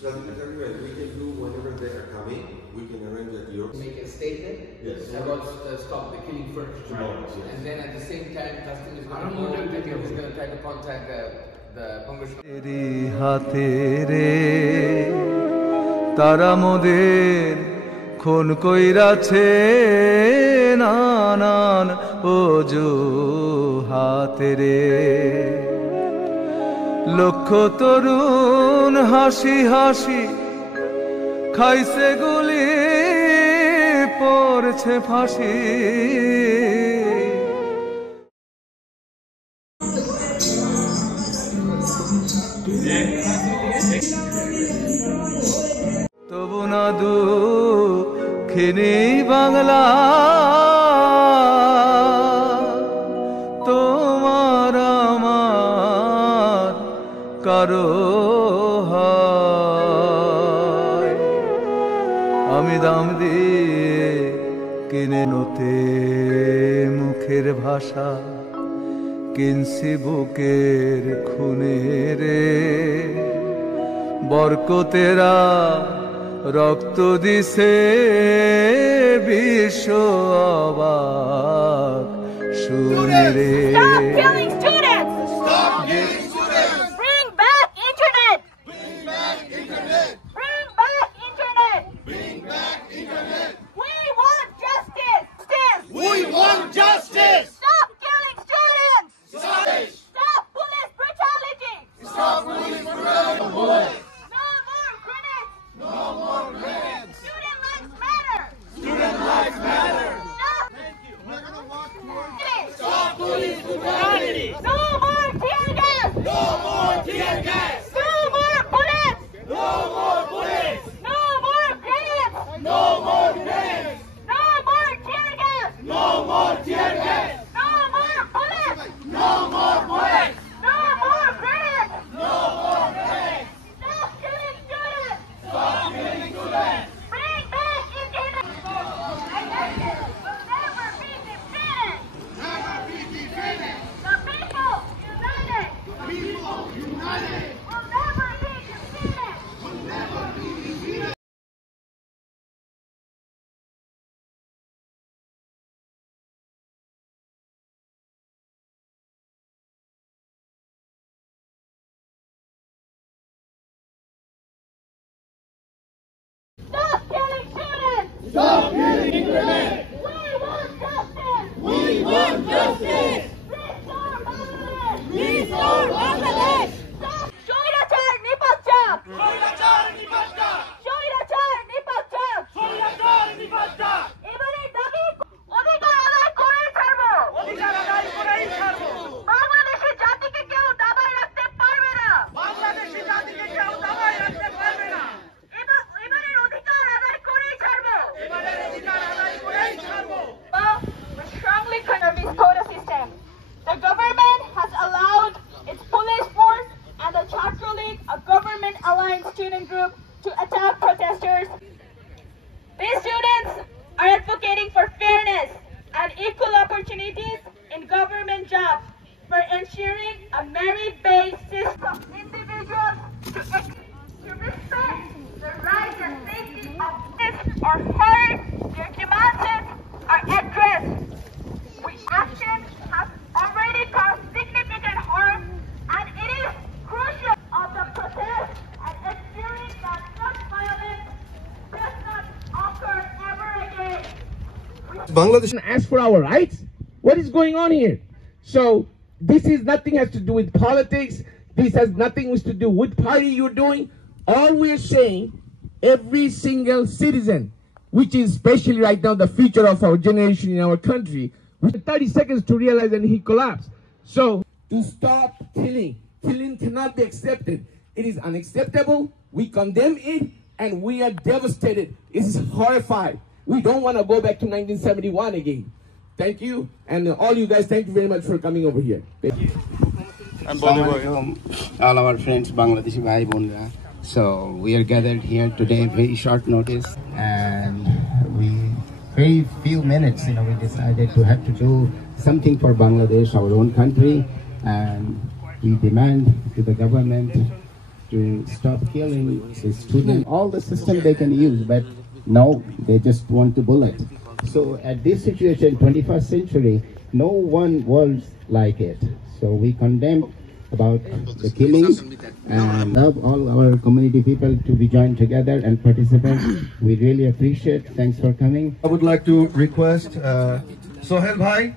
So I think that's right. We can do whenever they are coming. We can arrange at yours. Make a statement about stop the killing first, and then at the same time, Custom is going to try to contact the Congressman. তারা মোদের খুন কইরাছে নানান অজুহাতে রে লক্ষ তরুণ হাসি হাসি খাইছে গুলি পড়ছে ফাঁসি তবু না দুঃখিনী বাংলা তোমার আমার কারো হয় আমি দাম দিয়ে কিনে নতে মুখের ভাষা কিনছি বুকের খুনে রে বরকতেরা রক্ত দিছে বিশ্ব অবাক শুনে রে Stop killing internet! We want justice! Restore Bangladesh! Shoiratar Nipatchak! Shoiratar Nipatchak! Shoiratar Nipatchak! Shoiratar Nipatchak! এবারে দাবি অধিকার আদায় করেই ছাড়বো! অধিকার আদায় করেই ছাড়বো! বাংলাদেশের জাতিকে কেউ দাবায় রাখতে পারবে না! বাংলাদেশের জাতিকে কেউ দাবায় রাখতে পারবে না! এবারের অধিকার আদায় করেই ছাড়বো! এবারের অধিকার আদায় করেই ছাড়বো! We strongly condemn this quota system. The government has allowed its police force and the Chhatro League, a government-aligned student group, to attack protesters. These students are advocating for fairness and equal opportunities in government jobs, for ensuring a merit-based system of individuals to respect the rights and safety of citizens are heard, their demands are addressed. Actions have already caused significant harm, and it is crucial of the protest and ensuring that such violence does not occur ever again. Bangladesh ask for our rights. What is going on here? So this is nothing has to do with politics. This has nothing to do with party you're doing. All we're saying, every single citizen, which is especially right now the future of our generation in our country, with 30 seconds to realize and he collapsed. So to stop killing cannot be accepted. It is unacceptable. We condemn it and we are devastated. It is horrified. We don't want to go back to 1971 again. Thank you. And all you guys, thank you very much for coming over here. Thank you. All our friends, Bangladeshi Bhai Bondra. So we are gathered here today, very short notice, and very few minutes, we decided to have to do something for Bangladesh, our own country, and we demand to the government to stop killing the students. All the system they can use, but no, they just want to bullet. So at this situation, 21st century, no one was like it. So we condemn about the killings and love all our community people to be joined together and participate. We really appreciate. Thanks for coming. I would like to request Sohail Bhai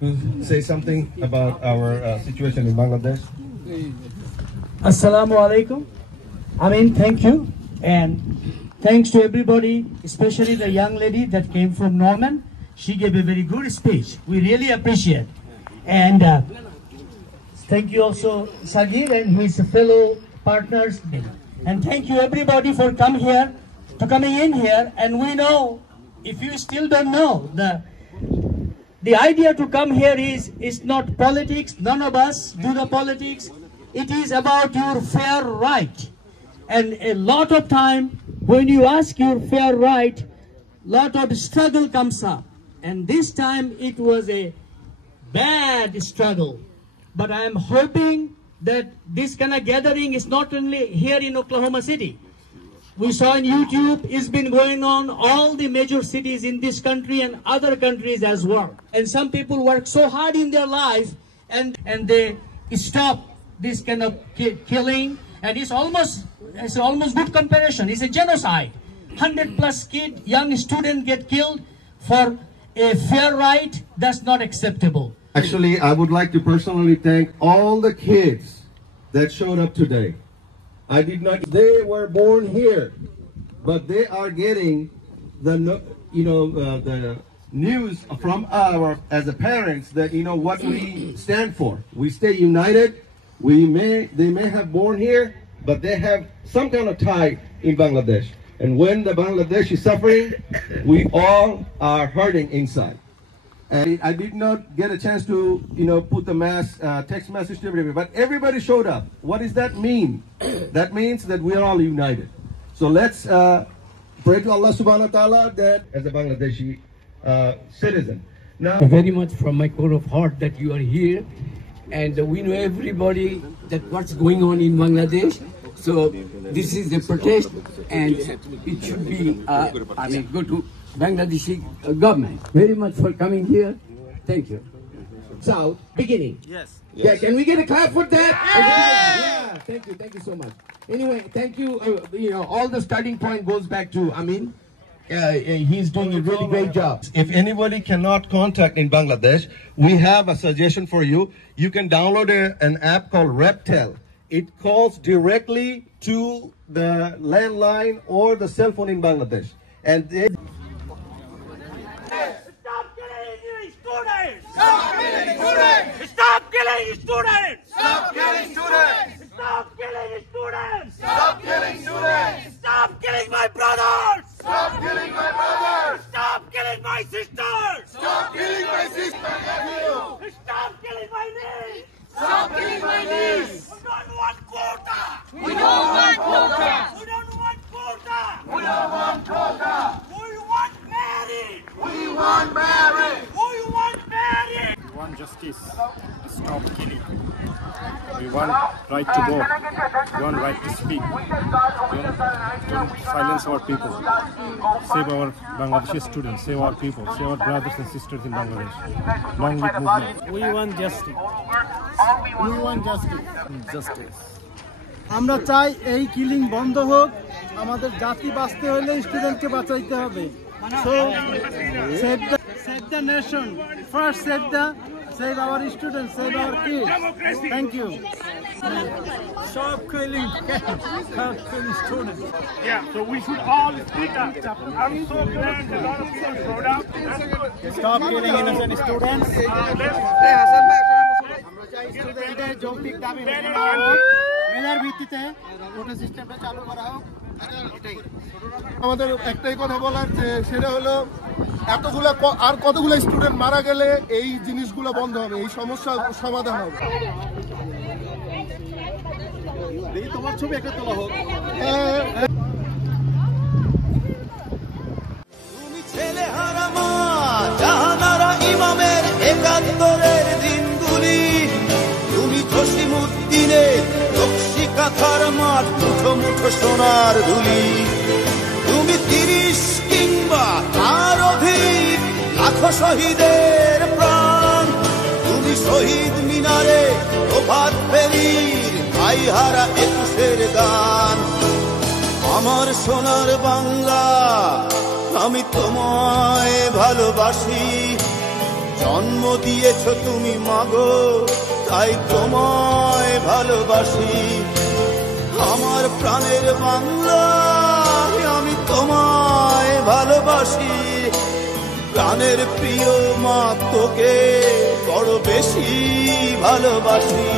to say something about our situation in Bangladesh. Assalamu alaikum. Amin, thank you. And thanks to everybody, especially the young lady that came from Norman. She gave a very good speech. We really appreciate. And thank you also Sagir and his fellow partners. And thank you everybody for coming in here. And we know, if you still don't know, the idea to come here is not politics. None of us do the politics. It is about your fair right. And a lot of time, when you ask your fair right, lot of struggle comes up. And this time it was a bad struggle. But I am hoping that this kind of gathering is not only here in Oklahoma City. We saw on YouTube, it's been going on all the major cities in this country and other countries as well. And some people work so hard in their life and they stop this kind of killing. And it's almost good comparison. It's a genocide. 100+ young students get killed for a fair right. That's not acceptable. Actually, I would like to personally thank all the kids that showed up today. They were born here, but they are getting the news from as the parents that what we stand for. We stay united. They may have born here, but they have some kind of tie in Bangladesh. And when the Bangladesh is suffering, we all are hurting inside. And I did not get a chance to, put the text message to everybody, but everybody showed up. What does that mean? That means that we are all united. So let's pray to Allah subhanahu wa ta'ala that as a Bangladeshi citizen. Now, very much from my core of heart that you are here, and we know everybody that what's going on in Bangladesh. So this is a protest, and it should be, go to Bangladeshi government. Very much for coming here. Thank you. South beginning. Yes. Yeah, can we get a clap for that? Yeah. Thank you so much. Anyway, thank you. All the starting point goes back to Amin. He's doing a really great job. If anybody cannot contact in Bangladesh, we have a suggestion for you. You can download an app called Reptel. It calls directly to the landline or the cell phone in Bangladesh. And Stop killing students! Stop killing students! Stop killing students! Stop killing students! Stop killing students! Stop killing students! Stop killing my brothers! Stop killing my brothers! Stop killing my sisters! Stop killing my sisters! Stop killing my niece! Stop killing my niece! We don't want quota! We don't want quota! We don't want quota! We don't want quota! We want marriage! We want marriage! We want marriage! We want justice. Stop killing. We want right to vote. We want right to speak. We don't silence our people. Save our Bangladeshi students. Save our people. Save our brothers and sisters in Bangladesh. Long live movement. We want justice. We want justice. Justice. আমরা চাই এই killing বন্ধ হোক আমাদের জাতি বাঁচতে হলে স্টুডেন্টকে বাঁচাইতে হবে so save the nation first save our students, save our kids. Thank you. Stop killing students. Yeah, so we should all speak up. I'm so glad a lot of people showed up. Stop killing innocent students. স্টুডেন্টদের যৌক্তিক দাবি মেনে নেওয়া হোক মেধার ভিত্তিতে কোটা সিস্টেমটা চালু করা হোক আমাদের একটাই কথা বলার যে সেটা হলো আর কতগুলো স্টুডেন্ট মারা গেলে এই জিনিসগুলো বন্ধ হবে এই সমস্যা সমাধান হবে দেখি তোমার ছবি একটা তোলা হোক তুমি ছেলে হারা মা জাহানারা ইমামের একাত্তরের দিনগুলি তুমি জসিমউদ্দিনের রক্ষী কাথার মাঠ সোনার ধুলি। তুমি 30 কিংবা তার অধিক লাখো শহীদের প্রাণ। তুমি শহীদ মিনারে প্রভাত ফেরির ভাইহারা 21-এর গান। আমার সোনার বাংলা আমি তোমায় ভালোবাসি। জন্ম দিয়েছ তুমি মাগো, তাই তোমায় ভালোবাসি। আমার প্রাণের বাংলা আমি তোমায় ভালোবাসি। প্রাণের প্রিয় মা তোকে বড় বেশি ভালোবাসি।